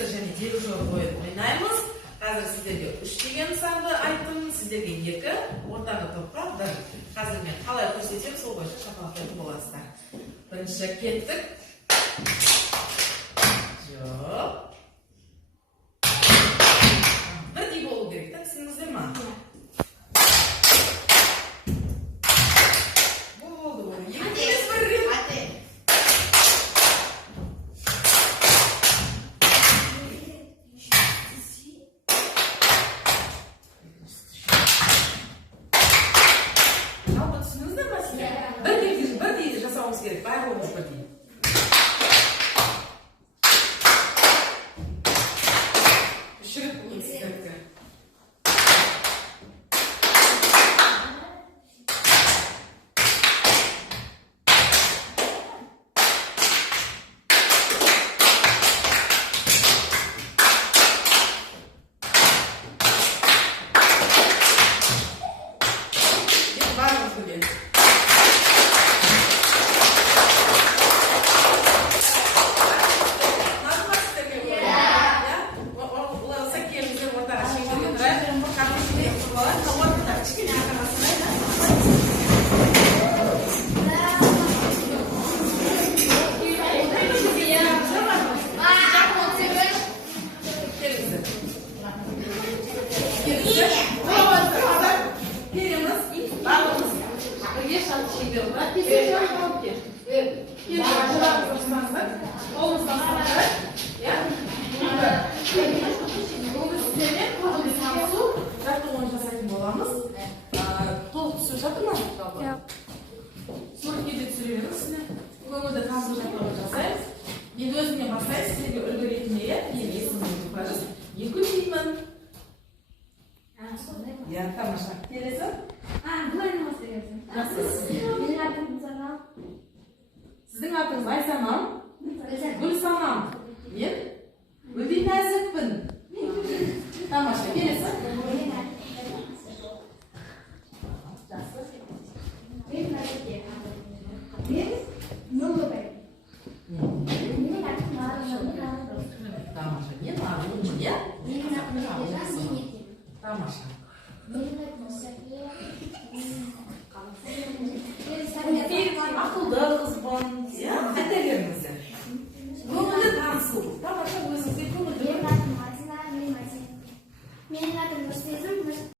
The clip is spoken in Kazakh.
келесі және дережелі ойын ойнаймыз. Қазір сіздерге 3 деген санды айттым, сіздерге 2, ортаңғы топқа 1. Қазір мен қалай көрсетсем, сол бойынша шапалақтайтын боласыздар. Бірінші кеттік. Жоқ. Бірдей болу керек, та түсіндіңіздер ма? Болды, болды. Екінші бір рет. Керек, барлығымыз бірдей. Үшіріп болыңыз сіздерді. Барлығымыз бірдей. Көңілді қазір жаттығу жасаймыз. Енді өзімнен бастайын, сіздерге үлгі ретінде есімімді қажыз. 2 деймін. Тамаша. Келесі? Бұлай намаз дегенсің. Менің атым Гүлсанам. Сіздің атыңыз Айсанам? Гүлсанам. Мен? Гүлдей нәзік.